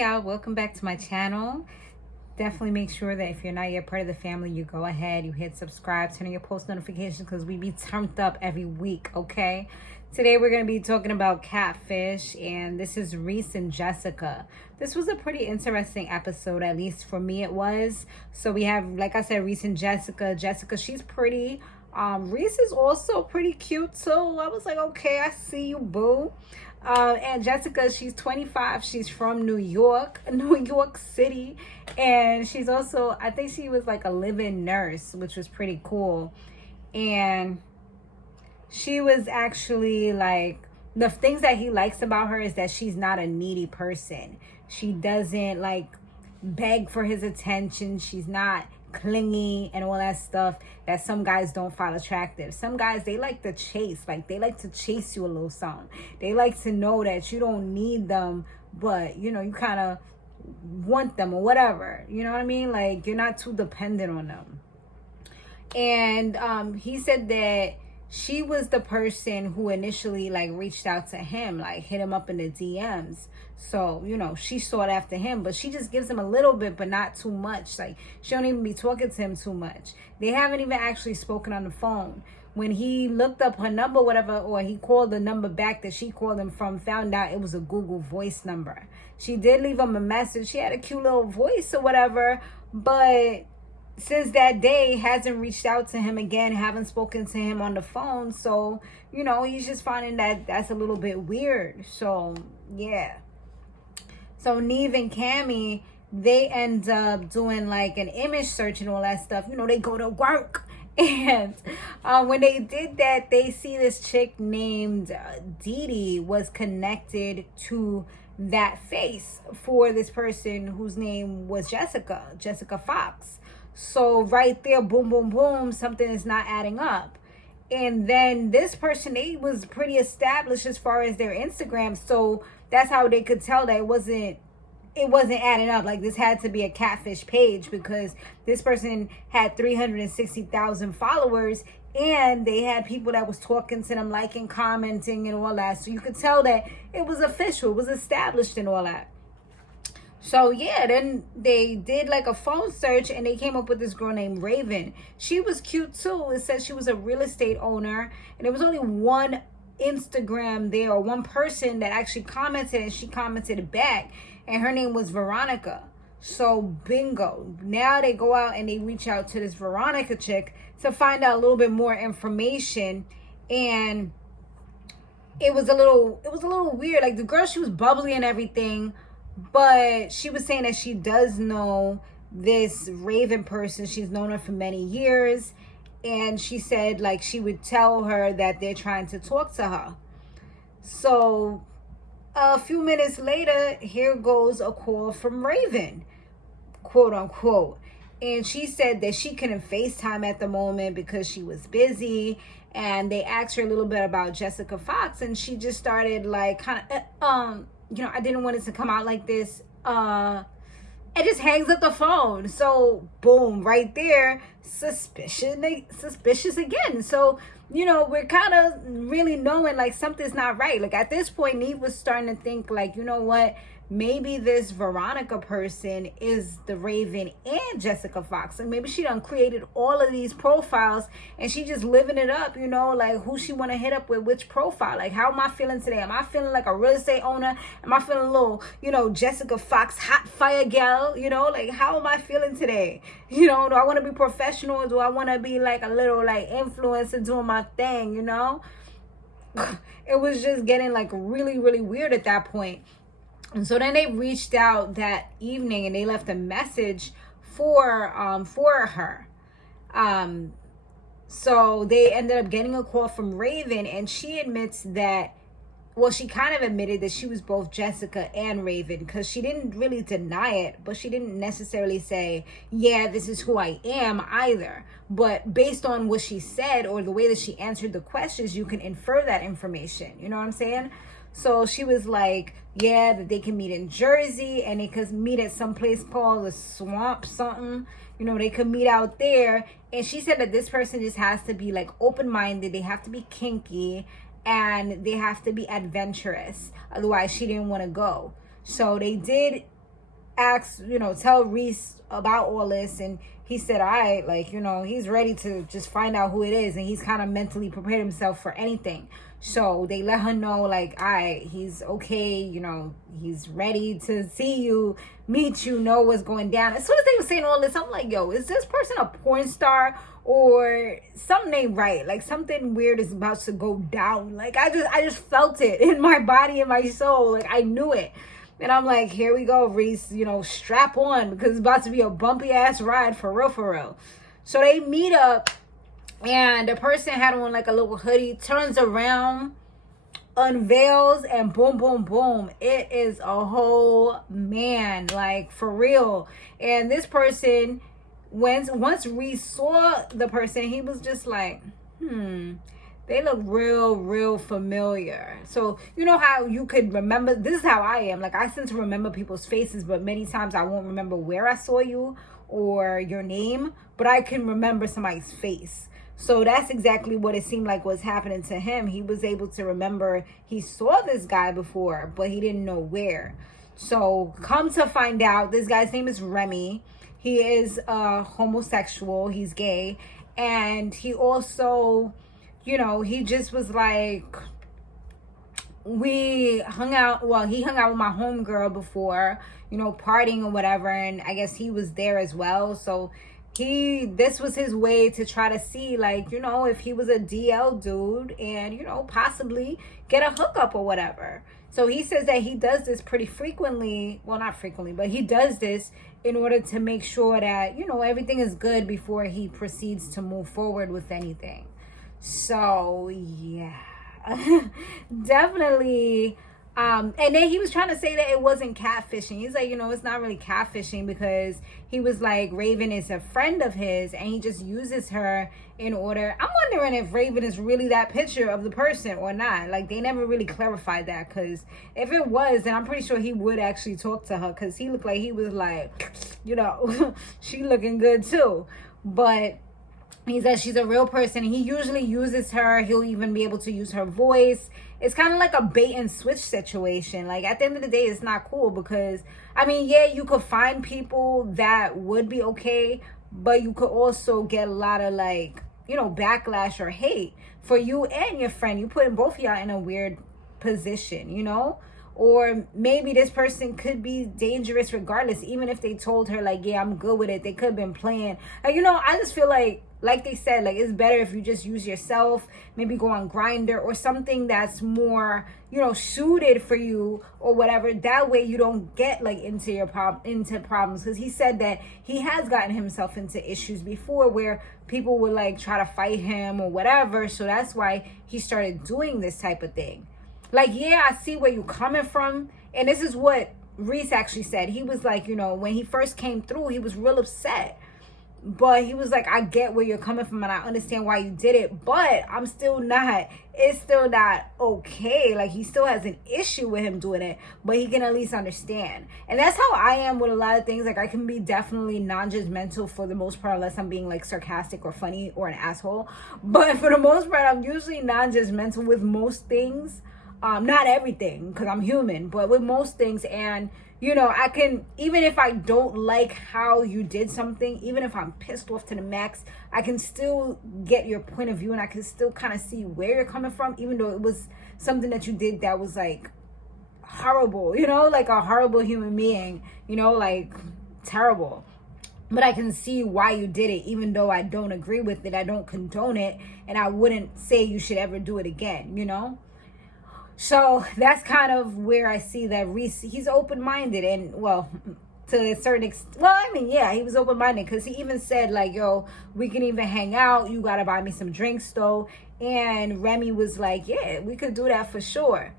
y'all, welcome back to my channel. Definitely make sure that if you're not yet part of the family, you go ahead, you hit subscribe, turn on your post notifications because we be turned up every week, okay? Today we're going to be talking about Catfish, and this is Reese and Jesica. This was a pretty interesting episode, at least for me it was. So we have, like I said, Reese and Jesica. Jesica, she's pretty. Reese is also pretty cute too. I was like, okay, I see you, boo. And Jesica, she's 25. She's from New York City. And she's also, I think she was like a live-in nurse, which was pretty cool. And she was actually like, the things that he likes about her is that she's not a needy person. She doesn't like beg for his attention. She's not clingy and all that stuff that some guys don't find attractive. Some guys, they like to chase, like they like to chase you a little something. They like to know that you don't need them, but you know, you kind of want them or whatever, you know what I mean? Like you're not too dependent on them. And he said that she was the person who initially like reached out to him, like hit him up in the DMs. So, you know, she sought after him, but she just gives him a little bit, but not too much. Like she don't even be talking to him too much. They haven't even actually spoken on the phone. When he looked up her number, whatever, or he called the number back that she called him from, found out it was a Google Voice number. She did leave him a message. She had a cute little voice or whatever, but since that day hasn't reached out to him again, haven't spoken to him on the phone. So, you know, he's just finding that that's a little bit weird. So, yeah. So Neve and Cammy, they end up doing like an image search and all that stuff. You know, they go to work. And when they did that, they see this chick named Dee Dee was connected to that face for this person whose name was Jesica Fox. So right there, boom, boom, boom, something is not adding up. And then this person, they was pretty established as far as their Instagram. So that's how they could tell that it wasn't adding up. Like this had to be a catfish page because this person had 360,000 followers and they had people that was talking to them, liking, commenting and all that. So you could tell that it was official, it was established and all that. So yeah, then they did like a phone search and they came up with this girl named Raven. She was cute too. It said she was a real estate owner and there was only one Instagram there, or one person that actually commented, and she commented back, and her name was Veronica. So bingo. Now they go out and they reach out to this Veronica chick to find out a little bit more information, and it was a little weird. Like the girl, she was bubbly and everything, but she was saying that she does know this Raven person. She's known her for many years. And she said like she would tell her that they're trying to talk to her. So a few minutes later, here goes a call from Raven, quote unquote. And she said that she couldn't FaceTime at the moment because she was busy. And they asked her a little bit about Jesica Fox. And she just started like kind of, you know, I didn't want it to come out like this. It just hangs up the phone. So boom, right there, suspicious again. So, you know, we're kind of really knowing like something's not right. Like at this point, Neve was starting to think like, you know what, maybe this Veronica person is the Raven and Jesica Fox. And maybe she done created all of these profiles and she just living it up, you know, like who she want to hit up with, which profile. Like how am I feeling today? Am I feeling like a real estate owner? Am I feeling a little, you know, Jesica Fox hot fire gal? You know, like how am I feeling today? You know, do I want to be professional or do I want to be like a little like influencer doing my thing, you know? It was just getting like really, really weird at that point. And so then they reached out that evening and they left a message for her. So they ended up getting a call from Raven, and she admits that, well, she kind of admitted that she was both Jesica and Raven because she didn't really deny it, but she didn't necessarily say, yeah, this is who I am either. But based on what she said or the way that she answered the questions, you can infer that information. You know what I'm saying? So she was like, yeah, that they can meet in Jersey and they could meet at some place called the Swamp something. You know, they could meet out there. And she said that this person just has to be like open-minded. They have to be kinky and they have to be adventurous. Otherwise, she didn't want to go. So they did ask, tell Reese about all this, and he said, all right, like, he's ready to just find out who it is, and he's kind of mentally prepared himself for anything. So they let her know, like, all right, he's okay, he's ready to see you, meet you, know what's going down. As soon as they were saying all this, I'm like, yo, is this person a porn star or something ain't right? Like, something weird is about to go down. Like, I just felt it in my body and my soul. Like, I knew it. And I'm like, here we go, Reese, strap on, because it's about to be a bumpy ass ride for real, for real. So they meet up, and the person had on like a little hoodie, turns around, unveils, and boom, boom, boom. It is a whole man, like, for real. And this person, once Reese saw the person, he was just like, they look real familiar. So you know how you could remember, this is how I am. Like, I tend to remember people's faces, but many times I won't remember where I saw you or your name, but I can remember somebody's face. So that's exactly what it seemed like was happening to him. He was able to remember he saw this guy before, but he didn't know where. So come to find out, this guy's name is Remy. He is homosexual. He's gay. And he also, he just was like, we hung out, well, he hung out with my homegirl before, partying or whatever. And I guess he was there as well. So this was his way to try to see, like, if he was a DL dude and, possibly get a hookup or whatever. So he says that he does this pretty frequently. Well, not frequently, but he does this in order to make sure that, everything is good before he proceeds to move forward with anything. So, yeah, definitely. And then he was trying to say that it wasn't catfishing. He's like, it's not really catfishing, because he was like, Raven is a friend of his and he just uses her in order. I'm wondering if Raven is really that picture of the person or not. Like, they never really clarified that, because if it was, then I'm pretty sure he would actually talk to her, because he looked like he was like, she looking good too. But he says she's a real person. He usually uses her. He'll even be able to use her voice. It's kind of like a bait and switch situation. Like, at the end of the day, it's not cool, because, yeah, you could find people that would be okay, but you could also get a lot of, like, backlash or hate for you and your friend. You putting both of y'all in a weird position, Or maybe this person could be dangerous regardless, even if they told her, like, yeah, I'm good with it. They could have been playing. Like, I just feel like they said, like, it's better if you just use yourself, maybe go on Grindr or something that's more, suited for you or whatever. That way you don't get, like, into problems. Because he said that he has gotten himself into issues before where people would, like, try to fight him or whatever. So that's why he started doing this type of thing. Like, yeah, I see where you're coming from. And this is what Reese actually said. He was like, when he first came through, he was real upset. But he was like, I get where you're coming from and I understand why you did it, but it's still not okay. Like, he still has an issue with him doing it, but he can at least understand. And that's how I am with a lot of things. Like, I can be definitely non-judgmental for the most part, unless I'm being, like, sarcastic or funny or an asshole. But for the most part, I'm usually non-judgmental with most things. Not everything, because I'm human, but with most things. And I can, even if I don't like how you did something, even if I'm pissed off to the max, I can still get your point of view, and I can still kind of see where you're coming from, even though it was something that you did that was, like, horrible, like a horrible human being, like, terrible. But I can see why you did it, even though I don't agree with it, I don't condone it, and I wouldn't say you should ever do it again, So that's kind of where I see that Reese, he's open-minded, and, well, to a certain extent, yeah, he was open-minded, because he even said, like, yo, we can even hang out, you gotta buy me some drinks, though. And Remy was like, yeah, we could do that for sure.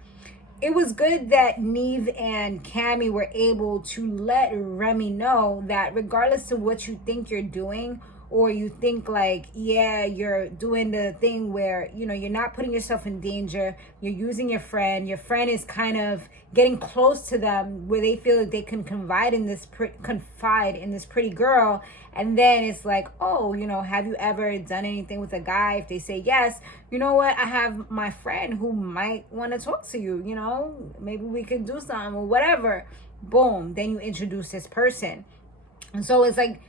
It was good that Neve and Cammy were able to let Remy know that regardless of what you think you're doing or you think like, yeah, you're doing the thing where, you know, you're not putting yourself in danger, you're using your friend is kind of getting close to them where they feel that they can confide in this pretty girl, and then it's like, oh, you know, have you ever done anything with a guy? If they say yes, you know what, I have my friend who might want to talk to you, you know, maybe we could do something or whatever. Boom, then you introduce this person. And so it's like,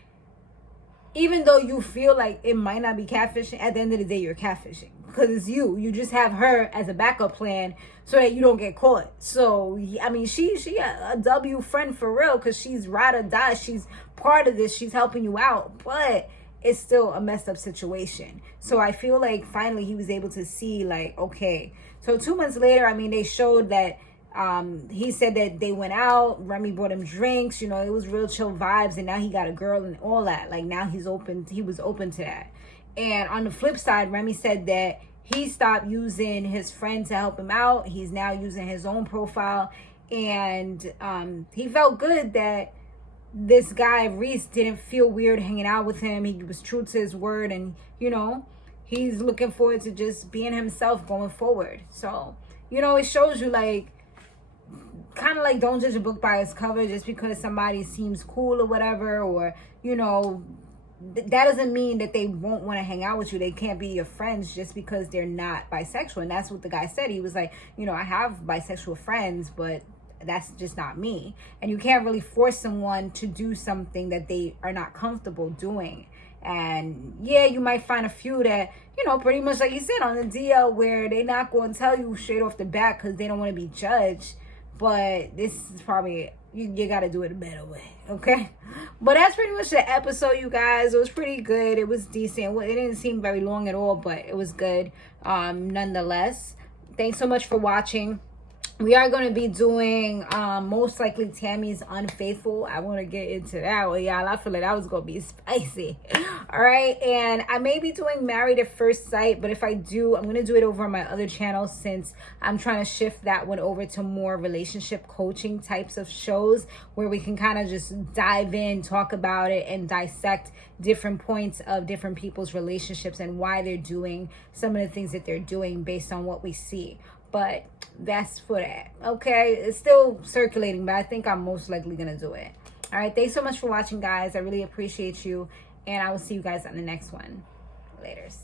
even though you feel like it might not be catfishing, at the end of the day, you're catfishing because it's you. You just have her as a backup plan so that you don't get caught. So, I mean, she a W friend for real because she's ride or die. She's part of this. She's helping you out. But it's still a messed up situation. So I feel like finally he was able to see like, okay. So 2 months later, I mean, they showed that he said that they went out, Remy bought him drinks, you know, it was real chill vibes, and now he got a girl and all that. Like now he was open to that. And on the flip side, Remy said that he stopped using his friend to help him out. He's now using his own profile, and he felt good that this guy Reese didn't feel weird hanging out with him. He was true to his word, and you know, he's looking forward to just being himself going forward. So, you know, it shows you like, kind of like, don't judge a book by its cover just because somebody seems cool or whatever, or you know, that doesn't mean that they won't want to hang out with you. They can't be your friends just because they're not bisexual. And that's what the guy said. He was like, you know, I have bisexual friends, but that's just not me. And you can't really force someone to do something that they are not comfortable doing. And yeah, you might find a few that, you know, pretty much like you said on the DL, where they not going to tell you straight off the bat because they don't want to be judged. But this is probably, you got to do it a better way, okay? But that's pretty much the episode, you guys. It was pretty good. It was decent. It didn't seem very long at all, but it was good nonetheless. Thanks so much for watching. We are going to be doing most likely Tammy's Unfaithful. I want to get into that one, y'all. I feel like that was going to be spicy. All right. And I may be doing Married at First Sight, but if I do, I'm going to do it over on my other channel since I'm trying to shift that one over to more relationship coaching types of shows where we can kind of just dive in, talk about it, and dissect different points of different people's relationships and why they're doing some of the things that they're doing based on what we see. But that's for that. Okay, it's still circulating, but I think I'm most likely gonna do it. All right, thanks so much for watching, guys. I really appreciate you, and I will see you guys on the next one. Later.